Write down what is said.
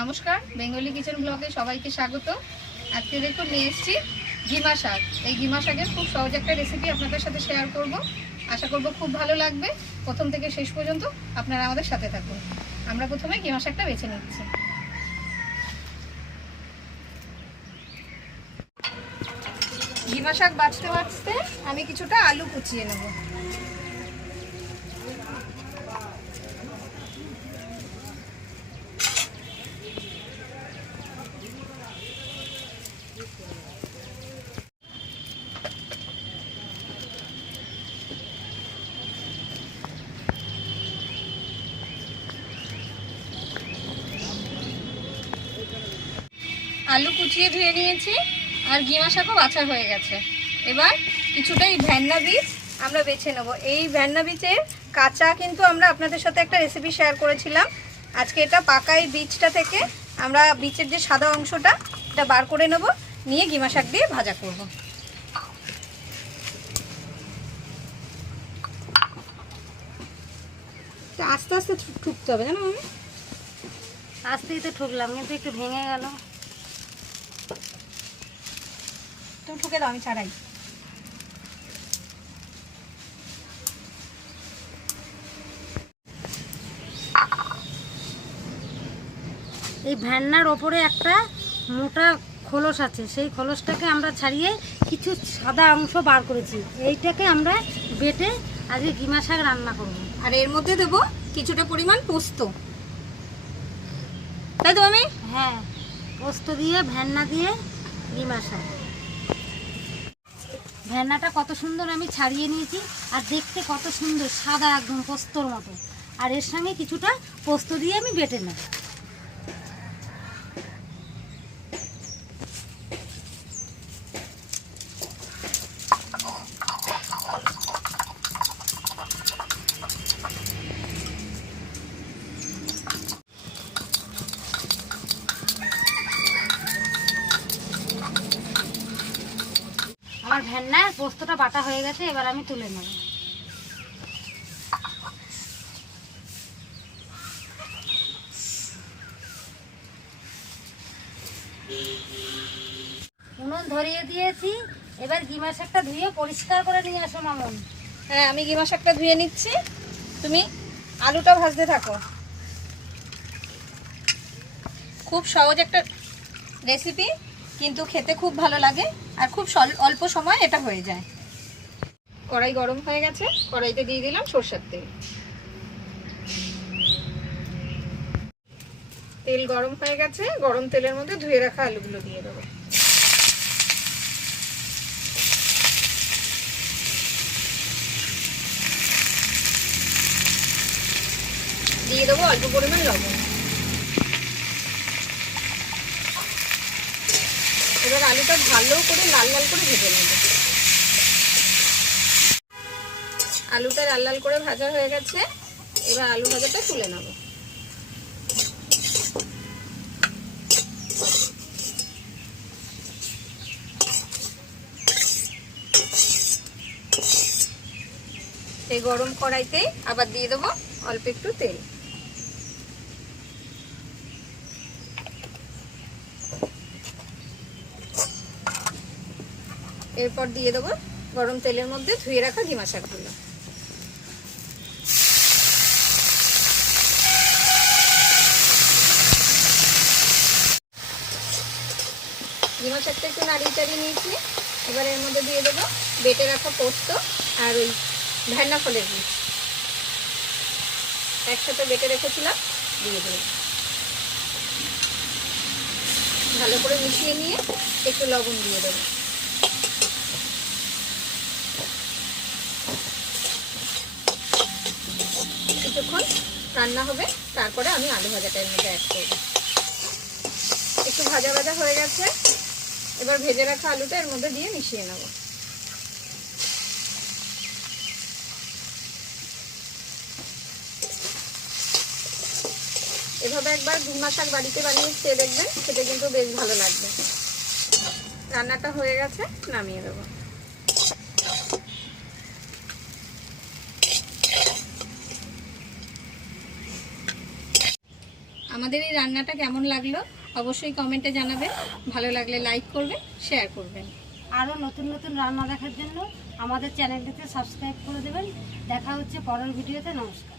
নমস্কার, Bengali kitchen ব্লগে সবাইকে স্বাগত। আজকে দেখুন, নিয়ে এসেছি ঘিমা শাক। এই ঘিমা শাকের খুব সহজ একটা রেসিপি আপনাদের সাথে শেয়ার করব। আশা করব খুব ভালো লাগবে। প্রথম থেকে শেষ পর্যন্ত আপনারা আমাদের সাথে থাকুন। আমরা প্রথমে ঘিমা শাকটা বেছে নিচ্ছি। ঘিমা শাক বাছতে বাছতে আমি কিছুটা আলু কুচিয়ে নেব। আলু কুচিয়ে ধুয়ে নিয়েছি আর ঘিমা শাকও বাছা হয়ে গেছে। এবার কিছুটা এই ভ্যান্না বীজ আমরা বেছে নেব। এই ভ্যান্না বীজের কাঁচা কিন্তু আমরা আপনাদের সাথে একটা রেসিপি শেয়ার করেছিলাম। আজকে এটা পাকা এই বীজটা থেকে আমরা বীজের যে সাদা অংশটা এটা বার করে নেব নিয়ে ঘিমা শাক দিয়ে ভাজা করব। আস্তে আস্তে ঠুকতে হবে জানো আমি আস্তেই তো ঠুকলাম কিন্তু একটু ভেঙে গেল। তুমি ঠুকে দাও আমি ছাড়াই। এই ভ্যান্নার ওপরে একটা মোটা খোলস আছে। সেই খোলসটাকে আমরা ছাড়িয়ে কিছু সাদা অংশ বার করেছি। এইটাকে আমরা বেটে আজকে গিমা শাক রান্না করব। আর এর মধ্যে দেবো কিছুটা পরিমাণ পোস্ত। তাই তো আমি? হ্যাঁ পোস্ত দিয়ে ভ্যান্না দিয়ে গিমা শাক। ভ্যান্নাটা কত সুন্দর আমি ছাড়িয়ে নিয়েছি আর দেখতে কত সুন্দর, সাদা একদম পোস্তর মতো। আর এর সঙ্গে কিছুটা পোস্ত দিয়ে আমি বেটে নেব। আমার ভ্যান্নার পোস্তটা বাটা হয়ে গেছে, এবার আমি তুলে নেব। উনুন ধরিয়ে দিয়েছি। এবার গিমা শাকটা ধুয়ে পরিষ্কার করে নিয়ে আসো মামন। হ্যাঁ আমি গিমা শাকটা ধুয়ে নিচ্ছি। তুমি আলুটা ভাজতে থাকো। খুব সহজ একটা রেসিপি কিন্তু খেতে খুব ভালো লাগে। আর খুব অল্প সময় এটা হয়ে যায়। কড়াই গরম হয়ে গেছে, কড়াইতে দিয়ে দিলাম সর্ষের তেল। তেল গরম হয়ে গেছে, গরম তেলের মধ্যে ধুয়ে রাখা আলুগুলো দিয়ে দেবো। দিয়ে দেবো অল্প পরিমাণ লবণ। আলুটা ভালো করে লাল লাল করে ভেজে নেব। আলুটা লাল লাল করে ভাজা হয়ে গেছে। এবার আলু ভাজাটা তুলে নেব। এই গরম কড়াইতে আবার দিয়ে দেবো অল্প একটু তেল। এরপর দিয়ে দেবো গরম তেলের মধ্যে ধুয়ে রাখা ডিমা শাকগুলো। ডিমা শাকটা একটু নাড়িয়ে চাড়িয়ে নিয়েছি। এবার এর মধ্যে দিয়ে দেবো বেটে রাখা পোস্ত আর ওই ভ্যান্না ফলের বীজ একসাথে বেটে রেখেছিলাম, দিয়ে দেবো। ভালো করে মিশিয়ে নিয়ে একটু লবণ দিয়ে দেবো। রান্না হবে, তারপরে আমি আলু ভাজাটা এর মধ্যে অ্যাড করব। একটু ভাজা ভাজা হয়ে গেছে, এবার ভেজে রাখা আলুটা এর মধ্যে দিয়ে মিশিয়ে নেব। এভাবে একবার ধুমা শাক বাড়িতে বানিয়ে খেয়ে দেখবেন, খেতে কিন্তু বেশ ভালো লাগবে। রান্নাটা হয়ে গেছে, নামিয়ে দেবো। আমাদের এই রান্নাটা কেমন লাগল অবশ্যই কমেন্টে জানাবেন। ভালো লাগলে লাইক করবেন, শেয়ার করবেন। আরও নতুন নতুন রান্না দেখার জন্য আমাদের চ্যানেলটিতে সাবস্ক্রাইব করে দেবেন। দেখা হচ্ছে পরের ভিডিওতে, নমস্কার।